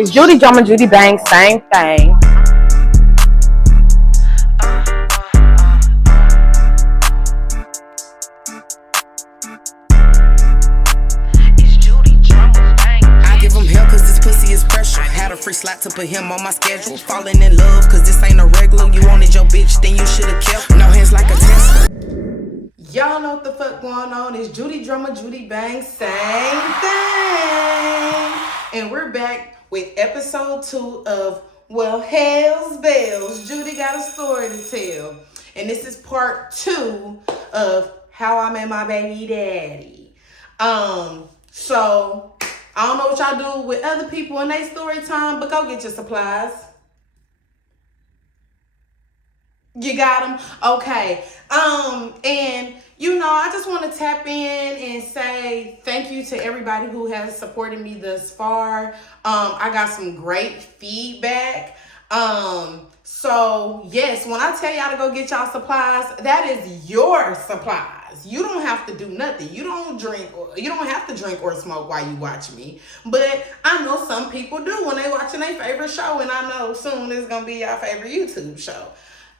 It's Judy, Judy Bang, same thing. I give him hell cause this pussy is pressure. Had a free slot to put him on my schedule. Falling in love cause this ain't a regular. You wanted your bitch, then you should've kept. No hands like a Tesla. Y'all know what the fuck going on. It's Judy Judy Bang, same thing. And we're back with episode 2 of Well, Hell's Bells. Judy got a story to tell. And this is part 2 of how I met my baby daddy. So I don't know what y'all do with other people in their story time, but go get your supplies. You got them? Okay. And you know, I just want to tap in and say thank you to everybody who has supported me thus far. I got some great feedback. So yes, when I tell y'all to go get y'all supplies, that is your supplies. You don't have to do nothing. You don't have to drink or smoke while you watch me. But I know some people do when they watching their favorite show, and I know soon it's gonna be your favorite YouTube show.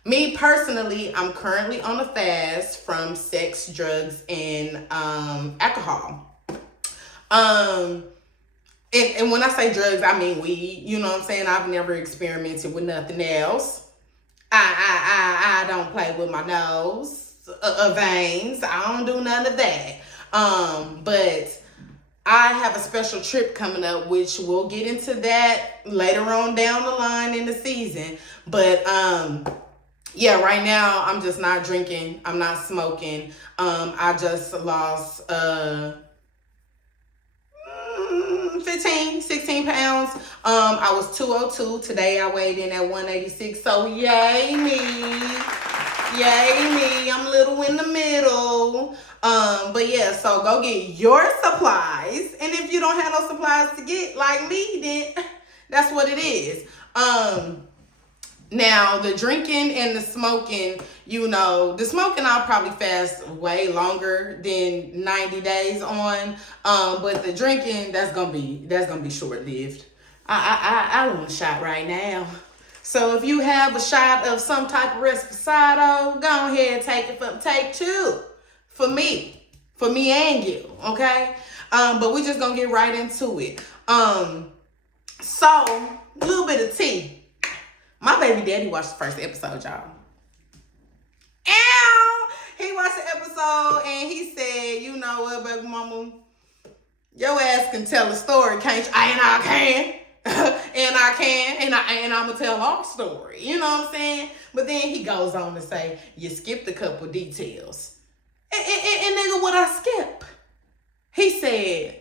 Me personally, I'm currently on a fast from sex, drugs, and alcohol. And when I say drugs, I mean weed. You know what I'm saying? I've never experimented with nothing else. I don't play with my nose, veins. I don't do none of that. But I have a special trip coming up, which we'll get into that later on down the line in the season. But yeah, right now I'm just not drinking. I'm not smoking. I just lost 16 pounds. I was 202. Today I weighed in at 186. So yay me. I'm a little in the middle. But yeah, so go get your supplies. And if you don't have no supplies to get like me, then that's what it is. Now, the drinking and the smoking, you know, the smoking I'll probably fast way longer than 90 days on. But the drinking, that's gonna be short-lived. I want a shot right now. So if you have a shot of some type of Reposado, go ahead and take 2 for me and you, okay? But we just gonna get right into it. So a little bit of tea. My baby daddy watched the first episode, y'all. He watched the episode and he said, you know what, baby mama, your ass can tell a story, can't you? And I can. and I'm gonna tell our story. You know what I'm saying? But then he goes on to say, you skipped a couple details. And nigga, what I skip? He said,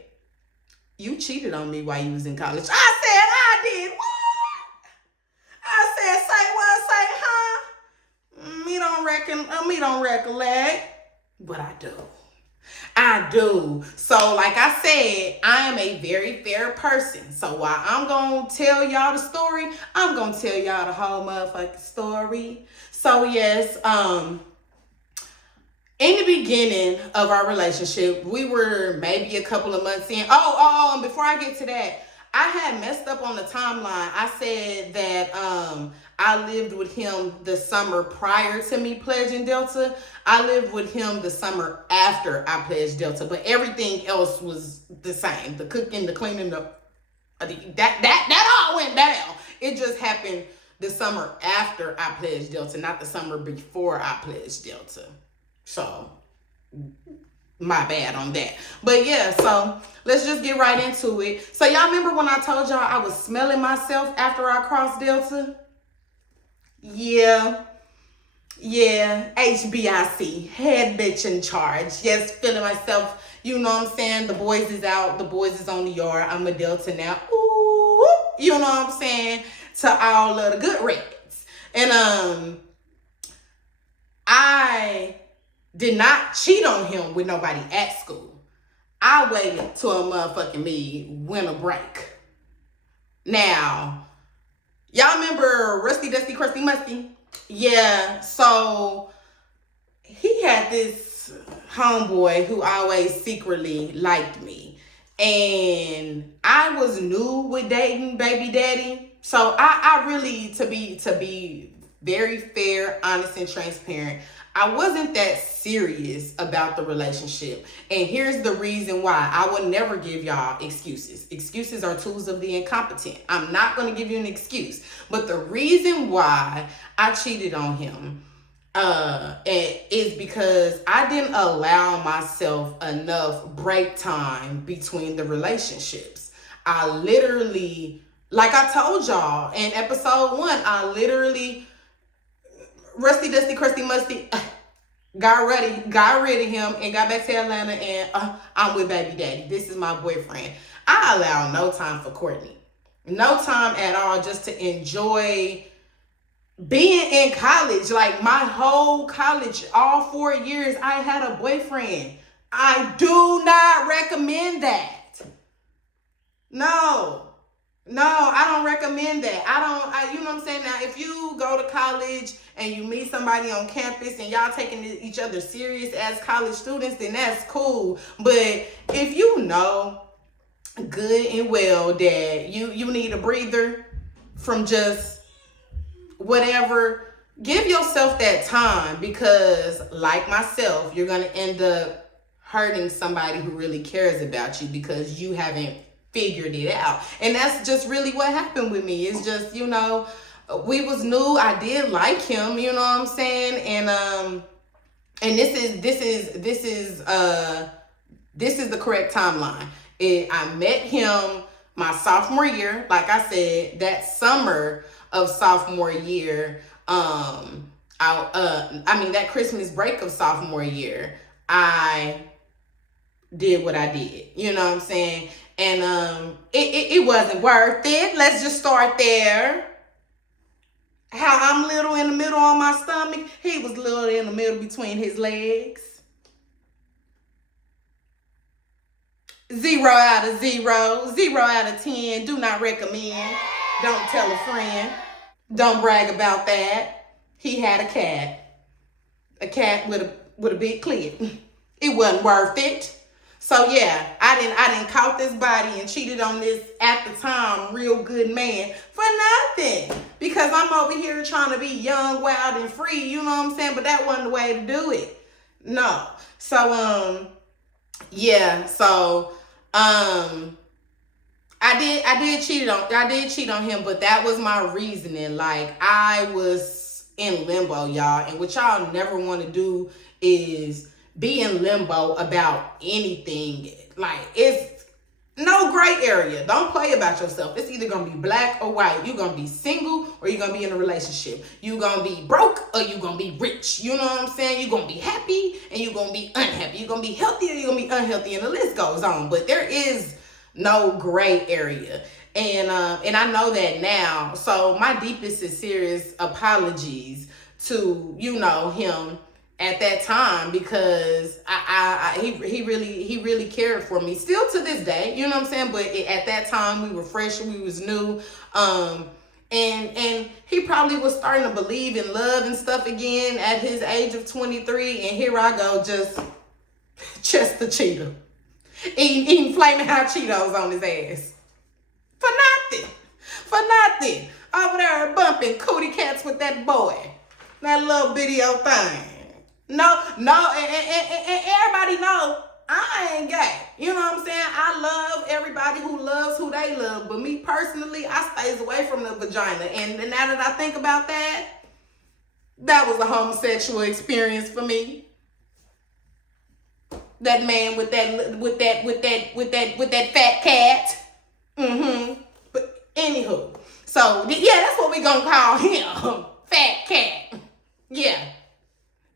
you cheated on me while you was in college. I said, I did what? I said, say what? Say, huh? Me don't recollect, but I do. So, like I said, I am a very fair person. So while I'm gonna tell y'all the story, I'm gonna tell y'all the whole motherfucking story. So yes, in the beginning of our relationship, we were maybe a couple of months in. And before I get to that, I had messed up on the timeline. I said that I lived with him the summer prior to me pledging Delta. I lived with him the summer after I pledged Delta, but everything else was the same. The cooking, the cleaning, that all went down. It just happened the summer after I pledged Delta, not the summer before I pledged Delta. So my bad on that. But yeah, so let's just get right into it. So y'all remember when I told y'all I was smelling myself after I crossed Delta? Yeah, HBIC, head bitch in charge. Yes, feeling myself, you know what I'm saying? The boys is out, the boys is on the yard. I'm a Delta now. Ooh, you know what I'm saying? To all of the good reds. And I did not cheat on him with nobody at school. I waited till a motherfucking winter break. Now, y'all remember Rusty, Dusty, Crusty, Musty? Yeah, so he had this homeboy who always secretly liked me. And I was new with dating baby daddy. So I really, to be very fair, honest, and transparent, I wasn't that serious about the relationship. And here's the reason why. I will never give y'all excuses. Excuses are tools of the incompetent. I'm not going to give you an excuse. But the reason why I cheated on him is because I didn't allow myself enough break time between the relationships. I literally, like I told y'all in episode 1, I literally rusty, dusty, crusty, musty, got rid of him and got back to Atlanta, and I'm with baby daddy. This is my boyfriend. I allow no time for Courtney. No time at all just to enjoy being in college. Like my whole college, all 4 years, I had a boyfriend. I do not recommend that. No, I don't recommend that. You know what I'm saying? Now, if you go to college and you meet somebody on campus and y'all taking each other serious as college students, then that's cool. But if you know good and well that you need a breather from just whatever, give yourself that time, because like myself, you're going to end up hurting somebody who really cares about you because you haven't figured it out. And that's just really what happened with me. It's just, we was new. I did like him, you know what I'm saying? And this is the correct timeline. I met him my sophomore year. Like I said, that summer of sophomore year, that Christmas break of sophomore year, I did what I did. You know what I'm saying? And it wasn't worth it. Let's just start there. How I'm little in the middle on my stomach, he was little in the middle between his legs. 0 out of 0, 0 out of 10. Do not recommend. Don't tell a friend. Don't brag about that. He had a cat with a big clit. It wasn't worth it. So yeah, I didn't caught this body and cheated on this at the time real good man for nothing, because I'm over here trying to be young, wild, and free. You know what I'm saying? But that wasn't the way to do it. No. So yeah. So I did cheat on him, but that was my reasoning. Like, I was in limbo, y'all, and what y'all never want to do is be in limbo about anything. Like, it's no gray area. Don't play about yourself. It's either gonna be black or white. You're gonna be single or you're gonna be in a relationship. You're gonna be broke or you're gonna be rich. You know what I'm saying? You're gonna be happy and you're gonna be unhappy. You're gonna be healthy or you're gonna be unhealthy, and the list goes on. But there is no gray area. And I know that now. So my deepest and serious apologies to, him at that time, because he really cared for me, still to this day, you know what I'm saying? But at that time, we were fresh, we was new, and he probably was starting to believe in love and stuff again at his age of 23, and here I go, just the cheater, eating flaming hot Cheetos on his ass for nothing, over there bumping cootie cats with that boy, that little video thing. No, and everybody know I ain't gay. You know what I'm saying? I love everybody who loves who they love. But me personally, I stays away from the vagina. And now that I think about that, that was a homosexual experience for me. That man with that fat cat. But anywho, so yeah, that's what we gonna call him. Fat cat. Yeah.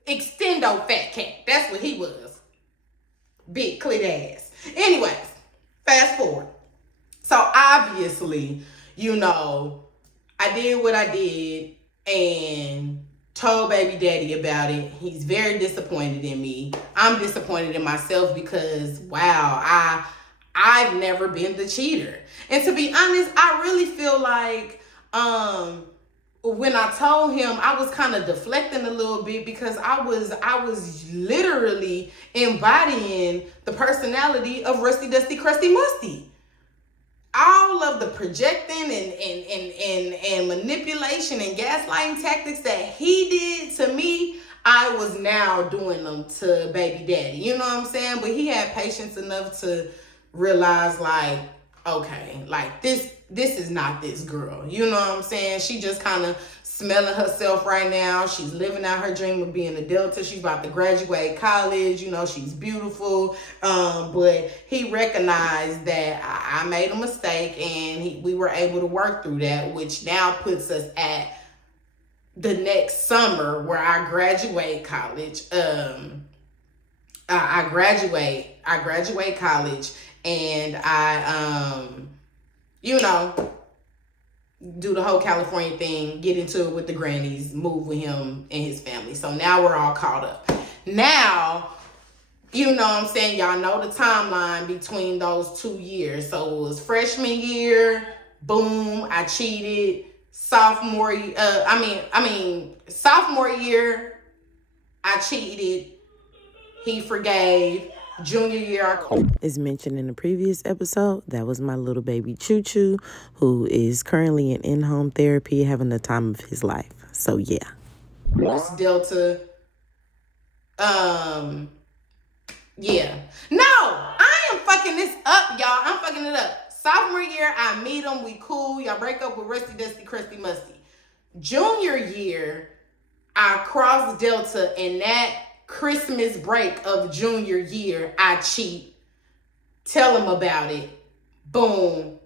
Extendo fat cat. That's what he was. Big clit ass. Anyways, fast forward. So obviously, I did what I did and told baby daddy about it. He's very disappointed in me. I'm disappointed in myself because, wow, I've never been the cheater. And to be honest, I really feel like when I told him, I was kind of deflecting a little bit because I was literally embodying the personality of Rusty Dusty Crusty Musty. All of the projecting and manipulation and gaslighting tactics that he did to me, I was now doing them to baby daddy. You know what I'm saying? But he had patience enough to realize, like, okay, like this is not this girl. You know what I'm saying? She just kind of smelling herself right now. She's living out her dream of being a Delta. She's about to graduate college. You know, she's beautiful. But he recognized that I made a mistake, and we were able to work through that, which now puts us at the next summer where I graduate college. I graduate college, and I you know, do the whole California thing, get into it with the grannies, move with him and his family. So now we're all caught up. Now, you know what I'm saying? Y'all know the timeline between those 2 years. So it was freshman year, boom, I cheated. Sophomore year, I cheated. He forgave. Junior year, As mentioned in the previous episode, that was my little baby Choo Choo, who is currently in home therapy, having the time of his life. So yeah. Delta. Yeah. No, I am fucking this up, y'all. I'm fucking it up. Sophomore year, I meet him. We cool. Y'all break up with Rusty Dusty Crusty Musty. Junior year, I cross Delta, and that Christmas break of junior year, I cheat. Tell him about it. Boom.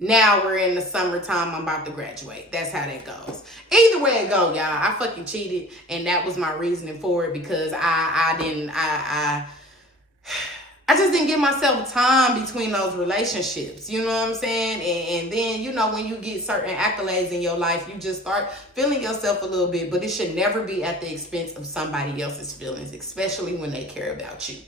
Now we're in the summertime. I'm about to graduate. That's how that goes. Either way it go, y'all. I fucking cheated, and that was my reasoning for it, because I just didn't give myself time between those relationships. You know what I'm saying? And then, you know, when you get certain accolades in your life, you just start feeling yourself a little bit. But it should never be at the expense of somebody else's feelings, especially when they care about you.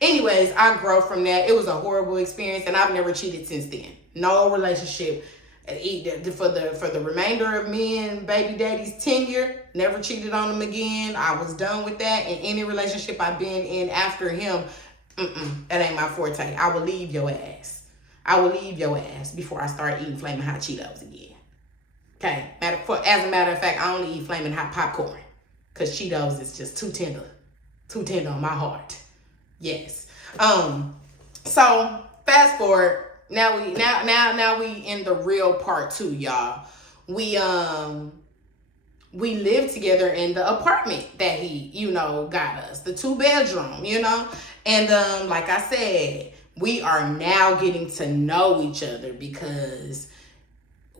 Anyways, I grow from that. It was a horrible experience, and I've never cheated since then. No relationship. For the remainder of me and baby daddy's tenure, never cheated on him again. I was done with that. And any relationship I've been in after him, that ain't my forte. I will leave your ass. I will leave your ass before I start eating Flamin' Hot Cheetos again. Okay? As a matter of fact, I only eat Flamin' Hot popcorn, because Cheetos is just too tender on my heart. Yes. So fast forward. Now we in the real part 2, y'all. We lived together in the apartment that he, you know, got us, the 2-bedroom, you know. And like I said, we are now getting to know each other because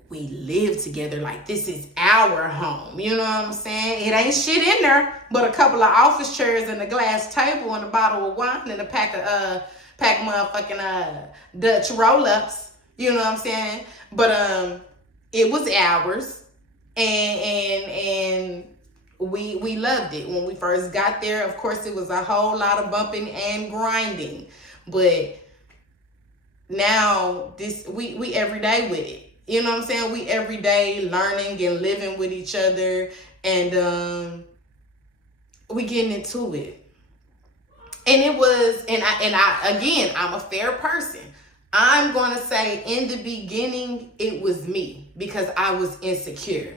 we live together. Like, this is our home. You know what I'm saying? It ain't shit in there but a couple of office chairs and a glass table and a bottle of wine and a pack motherfucking Dutch roll-ups. You know what I'm saying? But it was ours. And we loved it. When we first got there, of course, it was a whole lot of bumping and grinding. But now we every day with it. You know what I'm saying? We every day learning and living with each other, and we getting into it. And it was, and I again, I'm a fair person. I'm gonna say in the beginning it was me, because I was insecure.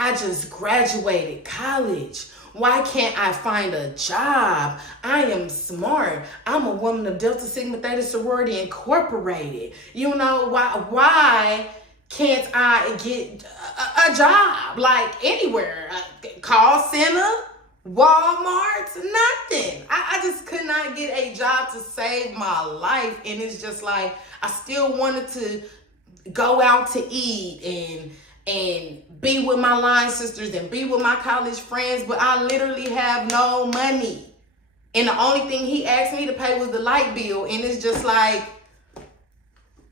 I just graduated college. Why can't I find a job? I am smart. I'm a woman of Delta Sigma Theta Sorority Incorporated. You know, why can't I get a job? Like, anywhere, call center, Walmart, nothing. I just could not get a job to save my life. And it's just like, I still wanted to go out to eat and be with my line sisters and be with my college friends, but I literally have no money. And the only thing he asked me to pay was the light bill. And it's just like,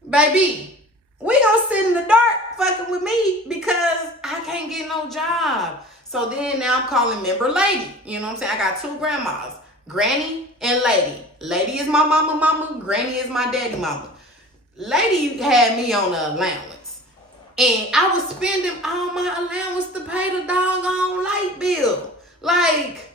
baby, we gonna sit in the dark fucking with me because I can't get no job. So then now I'm calling member lady. You know what I'm saying? I got 2 grandmas, granny and lady. Lady is my mama. Granny is my daddy mama. Lady had me on an allowance. And I was spending all my allowance to pay the doggone light bill. Like,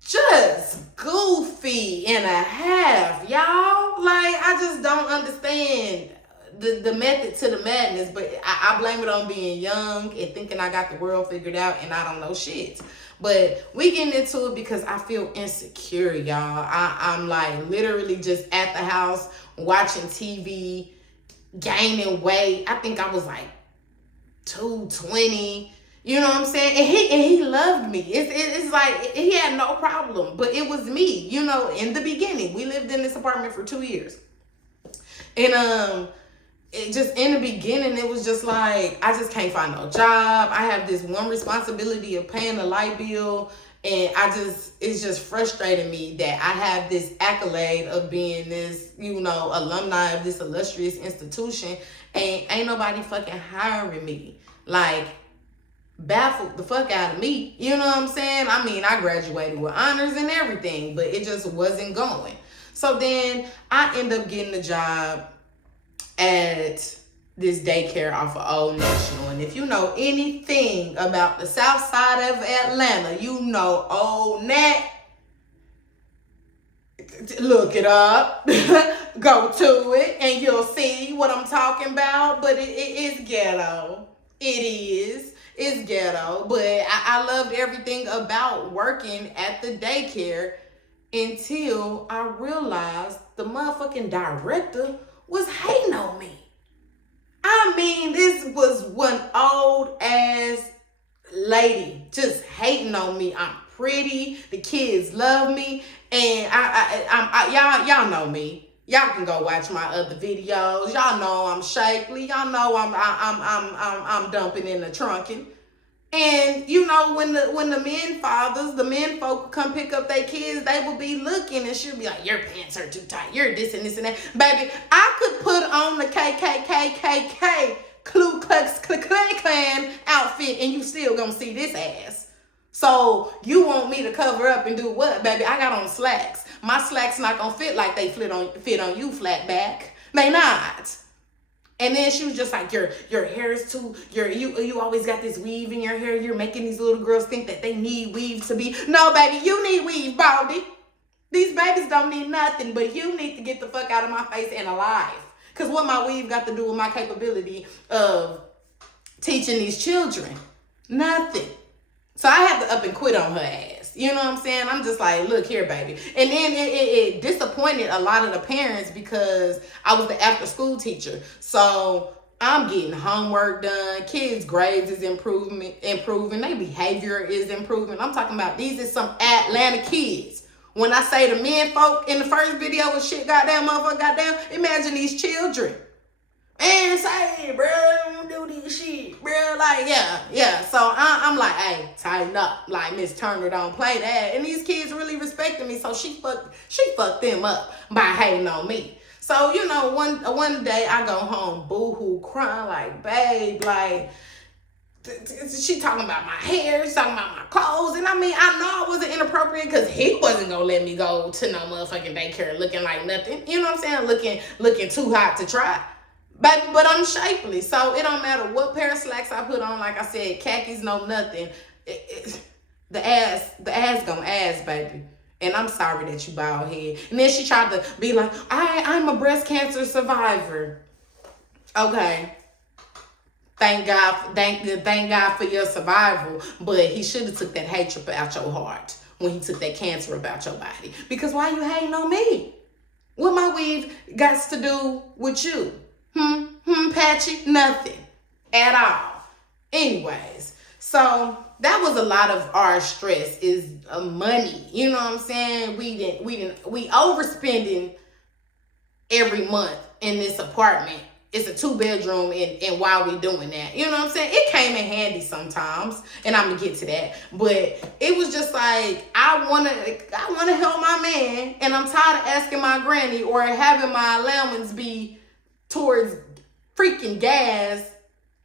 just goofy and a half, y'all. Like, I just don't understand the method to the madness. But I blame it on being young and thinking I got the world figured out and I don't know shit. But we getting into it because I feel insecure, y'all. I'm like literally just at the house watching TV, gaining weight. I think I was like 220. You know what I'm saying? And he loved me. It's like he had no problem. But it was me, you know, in the beginning. We lived in this apartment for 2 years. And it just in the beginning, it was just like, I just can't find no job. I have this one responsibility of paying the light bill. And it's just frustrating me that I have this accolade of being this, you know, alumni of this illustrious institution. And ain't nobody fucking hiring me. Like, baffled the fuck out of me. You know what I'm saying? I mean, I graduated with honors and everything, but it just wasn't going. So then I end up getting a job at this daycare off of Old National. And if you know anything about the south side of Atlanta, you know Old Nat. Look it up. Go to it and you'll see what I'm talking about. But it is ghetto. It is. It's ghetto. But I loved everything about working at the daycare until I realized the motherfucking director was hating on me. I mean, this was one old ass lady just hating on me. I'm pretty. The kids love me. And y'all know me. Y'all can go watch my other videos. Y'all know I'm shapely. Y'all know I'm dumping in the trunking. And you know, when the men fathers, the men folk come pick up their kids, they will be looking and she'll be like, your pants are too tight, you're this and this and that. Baby, I could put on the KKK Ku Klux Klan outfit and you still gonna see this ass. So you want me to cover up and do what, baby? I got on slacks. My slacks not gonna fit like they fit on you, flat back. They not. And then she was just like, your hair is too, you always got this weave in your hair. You're making these little girls think that they need weave to be. No, baby, you need weave, Baldy. These babies don't need nothing, but you need to get the fuck out of my face and alive. Because what my weave got to do with my capability of teaching these children? Nothing. So I had to up and quit on her ass. You know what I'm saying? I'm just like, look here, baby. And then it disappointed a lot of the parents because I was the after school teacher. So I'm getting homework done. Kids' grades is improving. Their behavior is improving. I'm talking about these is some Atlanta kids. When I say the men folk in the first video was shit goddamn motherfucker goddamn, imagine these children. And say, bro, don't do this shit, bro. Like, yeah. So I'm like, hey, tighten up. Like, Miss Turner don't play that. And these kids really respected me, so she fucked them up by hating on me. So, you know, one day I go home, boo-hoo, crying like, babe, like, she talking about my hair, she talking about my clothes. And I mean, I know I wasn't inappropriate because he wasn't gonna let me go to no motherfucking daycare looking like nothing. You know what I'm saying? Looking too hot to try. Baby, but I'm shapely, so it don't matter what pair of slacks I put on. Like I said, khakis, no nothing. The ass gonna ass, baby. And I'm sorry that you bald head. And then she tried to be like, I'm a breast cancer survivor. Okay. Thank God for your survival. But he should have took that hatred out your heart when he took that cancer about your body. Because why you hating on me? What my weave got to do with you? Patchy? Nothing at all. Anyways, so that was a lot of our stress is money. You know what I'm saying? We overspending every month in this apartment. It's a 2-bedroom and while we doing that, you know what I'm saying? It came in handy sometimes, and I'm gonna get to that. But it was just like, I wanna help my man, and I'm tired of asking my granny or having my allowance be towards freaking gas,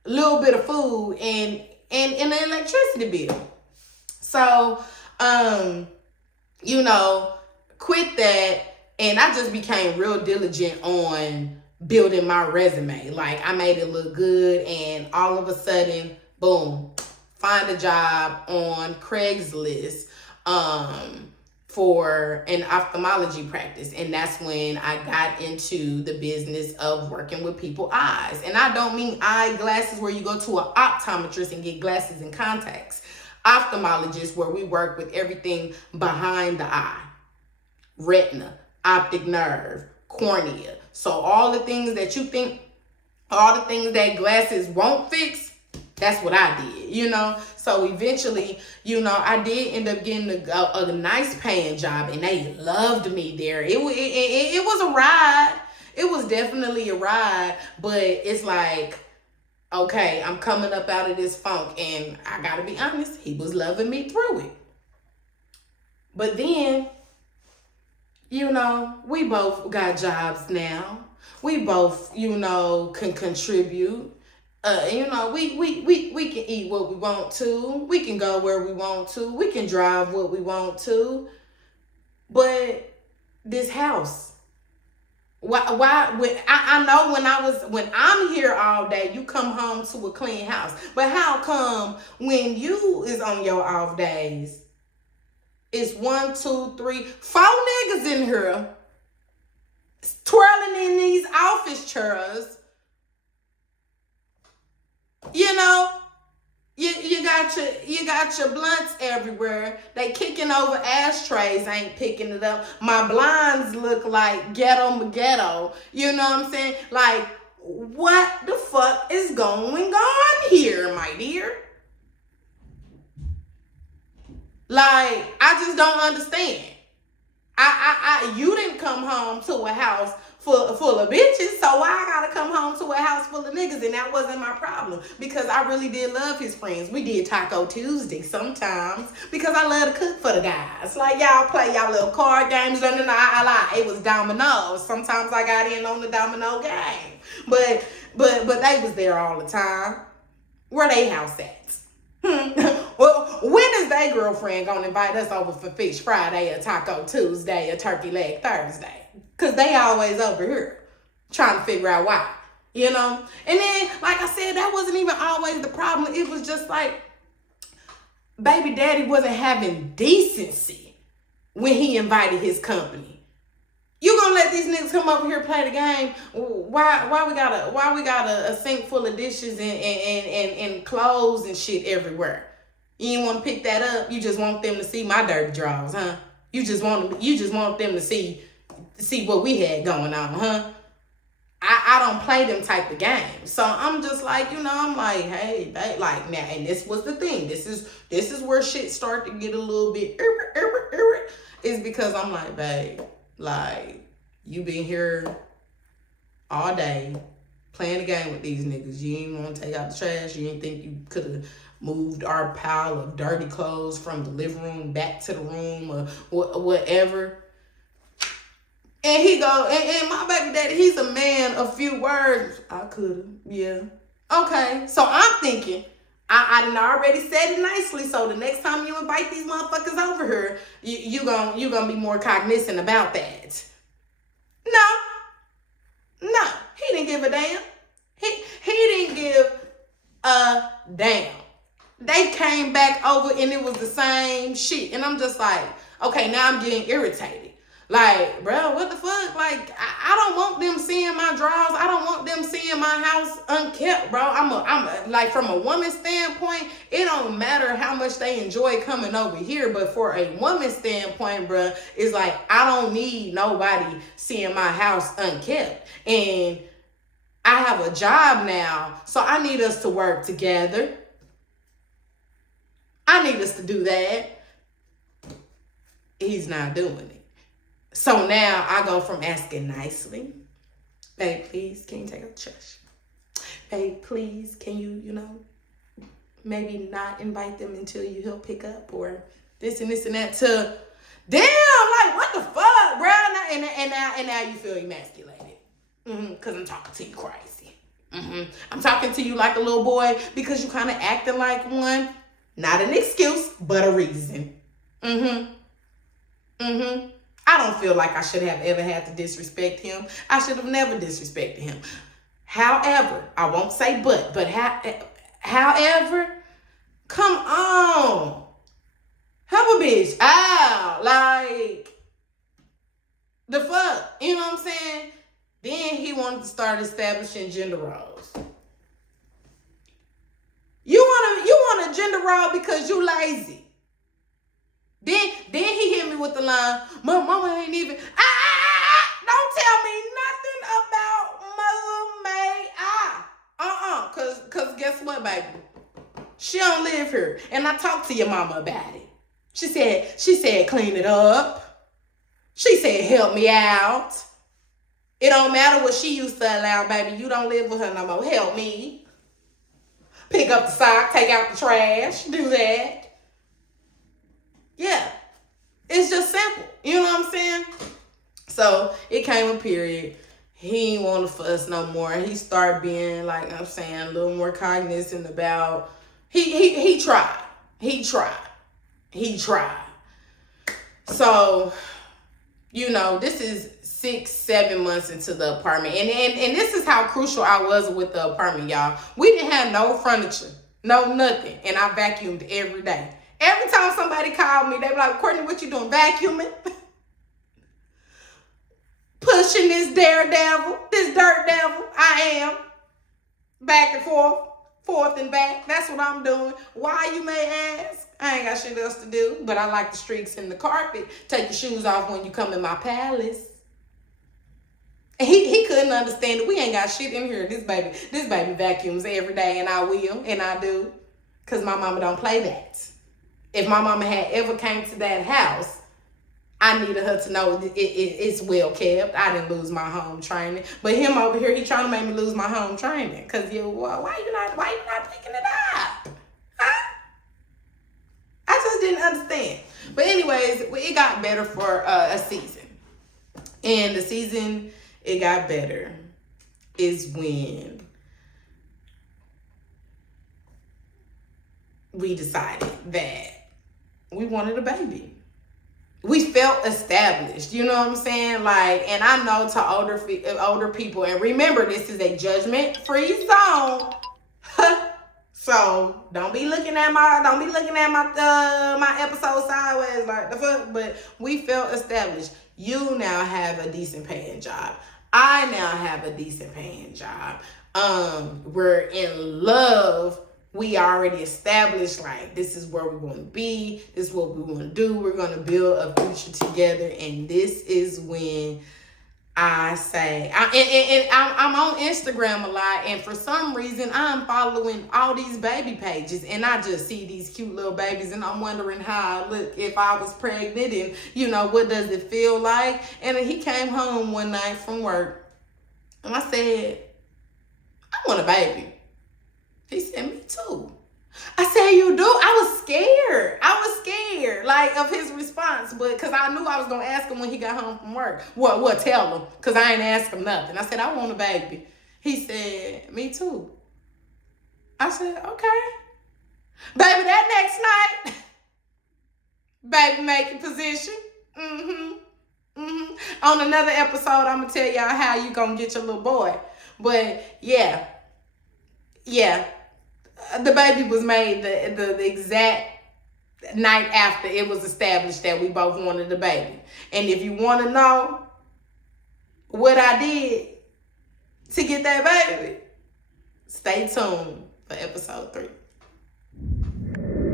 a little bit of food, and an electricity bill. So, you know, quit that, and I just became real diligent on building my resume. Like, I made it look good, and all of a sudden, boom, find a job on Craigslist for an ophthalmology practice. And that's when I got into the business of working with people's eyes. And I don't mean eyeglasses where you go to an optometrist and get glasses and contacts. Ophthalmologist, where we work with everything behind the eye: retina, optic nerve, cornea. So all the things that you think, all the things that glasses won't fix, that's what I did, you know. So eventually, you know, I did end up getting a nice paying job, and they loved me there. It was a ride. It was definitely a ride, but it's like, okay, I'm coming up out of this funk, and I gotta be honest, he was loving me through it. But then, you know, we both got jobs now. We both, you know, can contribute. You know, we can eat what we want to. We can go where we want to. We can drive what we want to. But this house, I know when I'm here all day, you come home to a clean house. But how come when you is on your off days, it's 1, 2, 3, 4 niggas in here twirling in these office chairs? You know, you got your blunts everywhere. They kicking over ashtrays, ain't picking it up. My blinds look like ghetto. You know what I'm saying? Like, what the fuck is going on here, my dear? Like, I just don't understand. You didn't come home to a house full of bitches, so why I gotta come home to a house full of niggas? And that wasn't my problem, because I really did love his friends. We did Taco Tuesday sometimes because I love to cook for the guys. Like, y'all play y'all little card games, it was dominoes. Sometimes I got in on the domino game, but they was there all the time. Where they house at? Well, when is they girlfriend gonna invite us over for Fish Friday or Taco Tuesday or Turkey Leg Thursday? Because they always over here trying to figure out why, you know? And then, like I said, that wasn't even always the problem. It was just like, baby daddy wasn't having decency when he invited his company. You gonna let these niggas come over here play the game? Why we got a sink full of dishes and clothes and shit everywhere? You ain't want to pick that up. You just want them to see my dirty drawers, huh? You just want them to see what we had going on, huh? I don't play them type of games. So I'm just like, you know, I'm like, hey, babe, like, now, and this was the thing. This is where shit start to get a little bit is because I'm like, babe, like, you been here all day playing the game with these niggas. You ain't want to take out the trash. You didn't think you could have moved our pile of dirty clothes from the living room back to the room or whatever. And he go, and my baby daddy, he's a man of few words. I could have, yeah. Okay, so I'm thinking, I done already said it nicely, so the next time you invite these motherfuckers over here, you gonna be more cognizant about that. No, he didn't give a damn. He didn't give a damn. They came back over and it was the same shit. And I'm just like, okay, now I'm getting irritated. Like, bro, what the fuck? Like, I don't want them seeing my drawers. I don't want them seeing my house unkept, bro. I'm like, from a woman's standpoint, it don't matter how much they enjoy coming over here. But for a woman's standpoint, bro, it's like, I don't need nobody seeing my house unkept. And I have a job now, so I need us to work together. I need us to do that. He's not doing it. So now I go from asking nicely, babe, please, can you take out the trash? Babe, please, can you, maybe not invite them until you help pick up, or this and that, to, damn, like, what the fuck, bro? And now you feel emasculated. Because I'm talking to you crazy. I'm talking to you like a little boy because you kind of acting like one. Not an excuse, but a reason. I I don't feel like I should have ever had to disrespect him. I should have never disrespected him. However, I won't say but however, come on. Help a bitch out. Like, the fuck? You know what I'm saying? Then he wanted to start establishing gender roles. You want a gender role because you lazy. Then he hit me with the line, my mama ain't even, don't tell me nothing about mother may cause guess what, baby? She don't live here. And I talked to your mama about it. She said, clean it up. She said, help me out. It don't matter what she used to allow, baby. You don't live with her no more. Help me. Pick up the sock, take out the trash, do that. Yeah. It's just simple. You know what I'm saying? So it came a period. He ain't want to fuss no more. He started being, like I'm saying, a little more cognizant about, he tried. So, you know, this is 6-7 months into the apartment. And this is how crucial I was with the apartment, y'all. We didn't have no furniture, no nothing. And I vacuumed every day. Every time somebody called me, they be like, Courtney, what you doing? Vacuuming? Pushing this dirt devil. I am. Back and forth and back. That's what I'm doing. Why, you may ask? I ain't got shit else to do, but I like the streaks in the carpet. Take your shoes off when you come in my palace. And he couldn't understand it. We ain't got shit in here. This baby vacuums every day, and I will, and I do. Because my mama don't play that. If my mama had ever came to that house, I needed her to know it's well kept. I didn't lose my home training. But him over here, he trying to make me lose my home training. Because why you not picking it up? Huh? I just didn't understand. But anyways, it got better for a season. And the season it got better is when we decided that we wanted a baby. We felt established, you know what I'm saying? Like, and I know to older people, and remember, this is a judgment-free zone. So don't be looking at my my episode sideways like the fuck. But we felt established. You now have a decent paying job. I now have a decent paying job. We're in love. We already established, like, this is where we want to be. This is what we want to do. We're going to build a future together. And this is when I say, I'm on Instagram a lot. And for some reason, I'm following all these baby pages. And I just see these cute little babies. And I'm wondering how I look if I was pregnant. And, you know, what does it feel like? And he came home one night from work. And I said, I want a baby. He said, me too. I said, you do? I was scared, like, of his response, but because I knew I was going to ask him when he got home from work. What, tell him, because I ain't ask him nothing. I said, I want a baby. He said, me too. I said, okay. Baby, that next night, baby making position. On another episode, I'm going to tell y'all how you going to get your little boy. But, yeah. The baby was made the exact night after it was established that we both wanted a baby. And if you want to know what I did to get that baby, stay tuned for episode 3.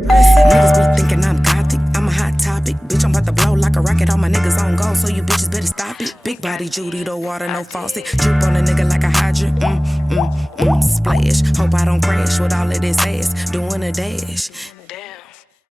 Niggas be thinking I'm gothic, I'm a hot topic. Bitch, I'm about to blow like a rocket, all my niggas on go, so you bitches better stop it. Big body Judy, the water, no faucet. Drip on a nigga like a hydrant, splash. Hope I don't crash with all of this ass, doing a dash.